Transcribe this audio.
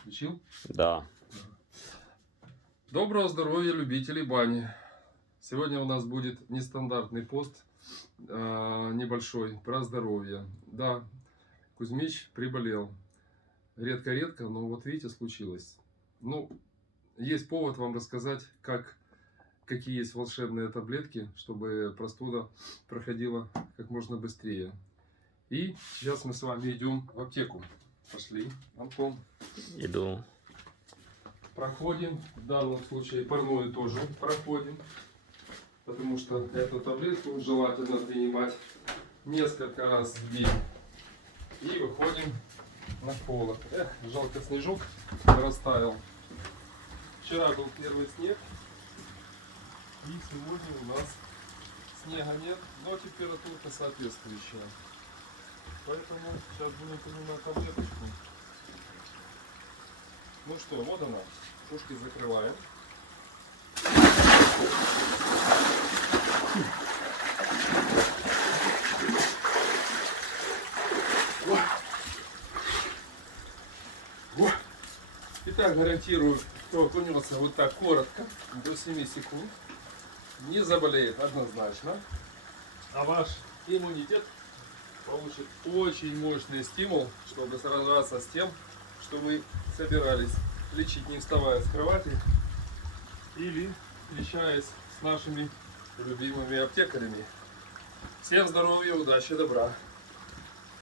Включил? Да. Доброго здоровья, любителей бани. Сегодня у нас будет нестандартный пост, небольшой, про здоровье. Да, Кузьмич приболел. Редко-редко, но вот видите, случилось. Ну, есть повод вам рассказать, какие есть волшебные таблетки, чтобы простуда проходила как можно быстрее. И сейчас мы с вами идем в аптеку. Пошли, Антон. Иду. Проходим, в данном случае парную тоже проходим, потому что эту таблетку желательно принимать несколько раз в день. И выходим на холод. Эх, жалко, снежок растаял. Вчера был первый снег, и сегодня у нас снега нет, но температура соответствующая. Поэтому сейчас будем принимать таблеточку. Ну что, вот она. Ушки закрываем. Итак, гарантирую, кто окунется вот так коротко, до 7 секунд, не заболеет однозначно, а ваш иммунитет получит очень мощный стимул, чтобы сражаться с тем, что вы собирались лечить, не вставая с кровати или встречаясь с нашими любимыми аптекарями. Всем здоровья, удачи, добра!